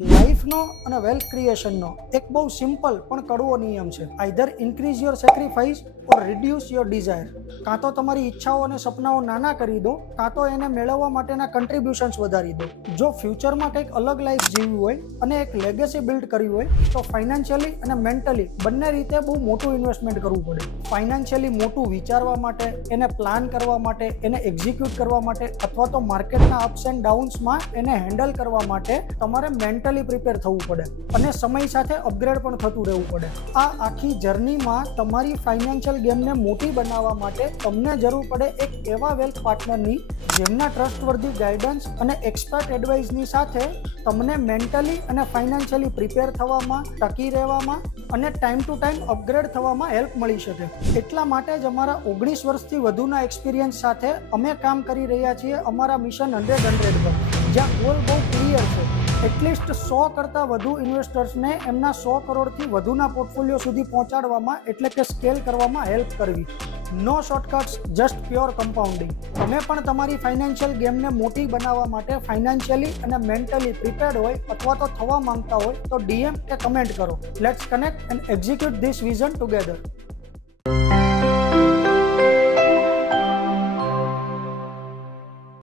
લાઈફનો અને વેલ્થ ક્રિએશનનો એક બહુ સિમ્પલ પણ કડવો નિયમ છે. Either increase your sacrifice or reduce your desire. કાં તો તમારી ઈચ્છાઓ અને સપનાઓ નાના કરી દો, કાં તો એને મેળવવા માટેના કન્ટ્રીબ્યુશન્સ વધારી દો. જો ફ્યુચરમાં કંઈક અલગ લાઈફ જીવવી હોય અને એક લેગેસી બિલ્ડ કરવી હોય તો ફાઇનાન્શિયલી અને મેન્ટલી બંને રીતે બહુ મોટું ઇન્વેસ્ટમેન્ટ કરવું પડે. ફાઇનાન્શિયલી મોટું વિચારવા માટે, એને પ્લાન કરવા માટે, એને એક્ઝિક્યુટ કરવા માટે અથવા તો માર્કેટના અપ્સ એન્ડ ડાઉન્સમાં એને હેન્ડલ કરવા માટે તમારે મેન્ટલી પ્રિપેર થવું પડે અને સમય સાથે અપગ્રેડ પણ થતું રહેવું પડે. આ આખી જર્નીમાં તમારી ફાઇનાન્શિયલ ગેમને મોટી બનાવવા માટે તમને જરૂર પડે એક એવા વેલ્થ પાર્ટનરની જેમના ટ્રસ્ટવર્ધી ગાઈડન્સ અને એક્સપર્ટ એડવાઇસની સાથે તમને મેન્ટલી અને ફાઇનાન્શિયલી પ્રિપેર થવામાં, ટકી રહેવામાં અને ટાઈમ ટુ ટાઈમ અપગ્રેડ થવામાં હેલ્પ મળી શકે. એટલા માટે જ અમારા 19 વર્ષથી વધુના એક્સપિરિયન્સ સાથે અમે કામ કરી રહ્યા છીએ અમારા મિશન 100 પર, જ્યાં ગોલ બહુ ક્લિયર છે. એટલીસ્ટ 100 કરતાં વધુ ઇન્વેસ્ટર્સને એમના 100 કરોડથી વધુના પોર્ટફોલિયો સુધી પહોંચાડવામાં, એટલે કે સ્કેલ કરવામાં હેલ્પ કરવી. નો શોર્ટકટ્સ, જસ્ટ પ્યોર કમ્પાઉન્ડિંગ. તમે પણ તમારી ફાઇનાન્શિયલ ગેમને મોટી બનાવવા માટે ફાઇનાન્શિયલી અને મેન્ટલી પ્રિપેર્ડ હોય અથવા તો થવા માંગતા હોય તો DM કે કમેન્ટ કરો. Let's connect and execute this vision together.